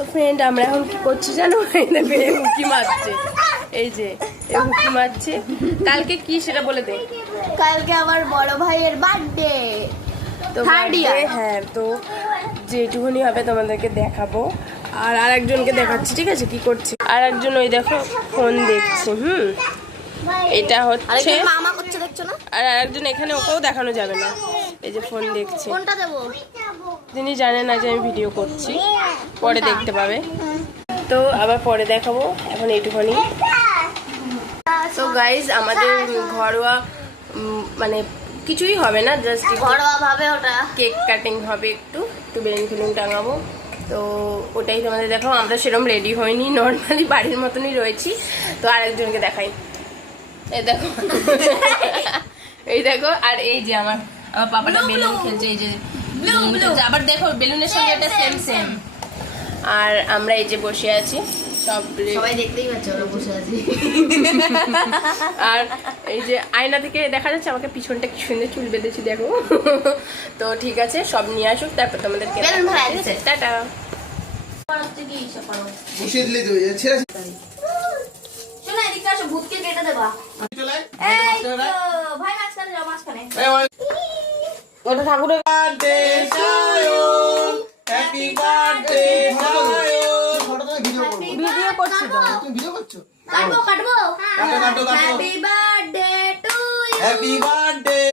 তো ফ্রেন্ড আমরা এখন কি করছি জানো, হুকি মারছে, এই যে হুকি মারছে। কালকে কি সেটা বলে দে। কালকে আমার বড় ভাইয়ের বার্থডে, তো হ্যাঁ, তো যেটুকুনি হবে তোমাদেরকে দেখাবো। আর আরেকজনকে দেখাচ্ছি, ঠিক আছে, কি করছে। আর একজন ওই দেখো ফোন দেখছে। এটা হচ্ছে মামা করছে, দেখছো না? আর আরেকজন এখানে, ওকেও দেখানো যাবে না, এই যে ফোন দেখছে। কোনটা দেবো? তিনি জানেন না যে আমি ভিডিও করছি, পরে দেখতে পাবে। তো আবার পরে দেখাবো, এখন এইটুখানি। তো গাইজ আমাদের ঘরোয়া মানে কিছুই হবে না, জাস্ট ঘরোয়া ভাবে ওটা কেক কাটিং হবে, একটু বেলুন ফেলুন টাঙাবো। তো ওটাই তোমাদের দেখাবো। আমরা সেরকম রেডি হইনি, নর্মালি বাড়ির মতনই রয়েছি। তো আরেকজনকে দেখাই, এই দেখো এই দেখো। আর এই যে আমার পাপাটা বেলুন খেলছে, এই যে আবার দেখো বেলুনের সঙ্গে এটা সেম সেম। আর আমরা এই যে বসে আছি, সবাই দেখতেই পাচ্ছে ওরা বসে আছে। আর এই যে আয়না থেকে দেখা যাচ্ছে আমাকে পিছনটা কি সুন্দর চুল বেঁধেছি, দেখো। তো ঠিক আছে, সব নিয়ে আসুক, তারপর তোমাদেরকে টাটা। বসিয়ে দিলে তো ছেড়ে শোনো, এদিকে আসো, ভূতকে কেটে দেবা। ভাই মাঝখানে যাও, মাঝখানে। ওটা ঠাকুরের birthday Sayan, happy birthday Sayan. ফটোটা ভিডিও করব। ভিডিও করছি তো। তুমি ভিডিও করছো? কাটবো। কাটো। Happy birthday to you. Happy birthday.